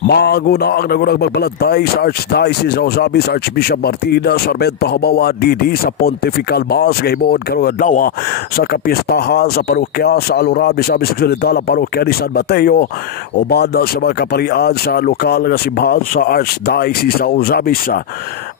Magunang nagunang magbalantay sa Archdiocese of Ozamis Archbishop Martina Sarmento Habawa Didi sa Pontifical Mass gahimod karong adlaw sa kapistahan sa parokya sa Aluran, Misamis Occidental, ang parokya ni San Mateo uban sa mga kaparian sa lokal nga simbahan sa Archdiocese of Ozamis.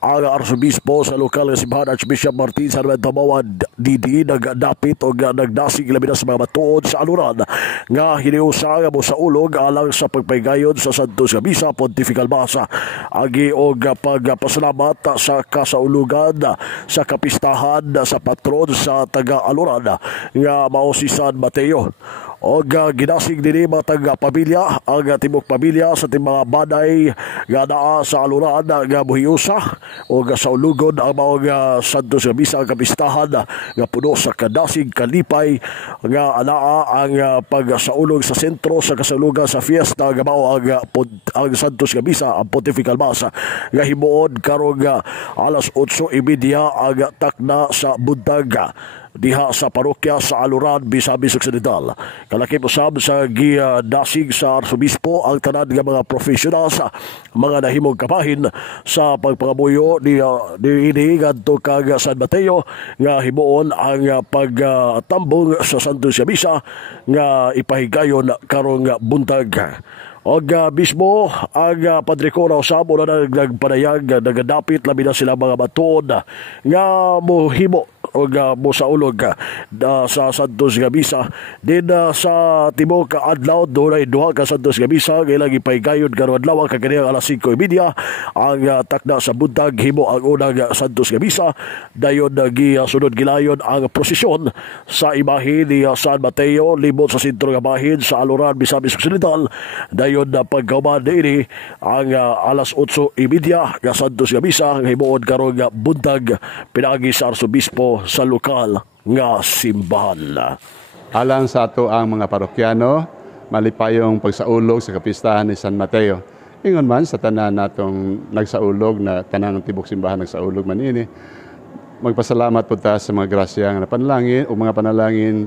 Ang Arsobispo sa lokal nga simbahan Archbishop Martin Sarmento Habawa Didi nagdapit o nagdasig labi na sa mga matuod sa Aluran nga hiniusa nga mo sa ulog alang sa pagpaygayon sa Santos Misa Pontifical Mass agi og pagpasalamat sa kasaulugan sa kapistahan sa patron sa taga-Aluran nga mao si San Mateo. Og ginasig dinhi mga taga-pamilya ang tibok pamilya sa mga baday nga naa sa Aluran nga buhiusa o sa ulugon ang mga Santos Misa ang kapistahan nga puno sa kadasig kalipay nga anaa ang pagsaulog sa sentro sa kasulugan sa fiesta nga mao ang Santos Misa ang Pontifical Mass nga himuon karong alas 8:30 ang takna sa buntag diha sa parokya sa Aluran, Misamis Occidental. Kalakip usab sa dasig sa Arsobispo ang tanan nga mga professionals, mga nahimong kapahin sa pagpangamuyo ni ngadto kag San Mateo nga himuon ang pagtambong sa Santos Misa nga ipahigayon karong buntag. Og mismo ang Padre Cora usab na nagpanayag nagadapit labi na sila mga matuod nga mohimo o mo sa ulog sa Santos Misa din sa tibok adlaw doon ay duha ka Santos Misa nga ilang ipaygayon karong adlaw kaganiyang alas 5:30 ang takna sa buntag himo ang unang Santos Misa dayon gisunod gilayon ang prosesyon sa imahe ni San Mateo libot sa sentro nga bahin sa Aluran, Misamis Occidental dayon na pagkahuman ini ang alas 8:30 nga Santos Misa nga himuon karong buntag pinaagi sa Arsobispo sa lokal nga simbahan. Alang sa ato ang mga parokyano, malipayong pagsaulog sa kapistahan ni San Mateo. Ingon man sa tanan natong nagsaulog na tanang tibok simbahan nagsaulog man ini. Magpasalamat po ta sa mga grasya nga panalangin o mga panalangin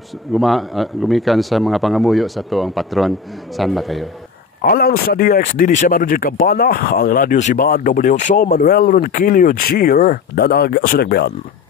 gumikan sa mga pangamuyo sa ato ang patron San Mateo. Alang sa DXD siya Manuel Campana, ang Radio Simbahan W8 Manuel Ronquillo Jr. Danag sa Nagbayan.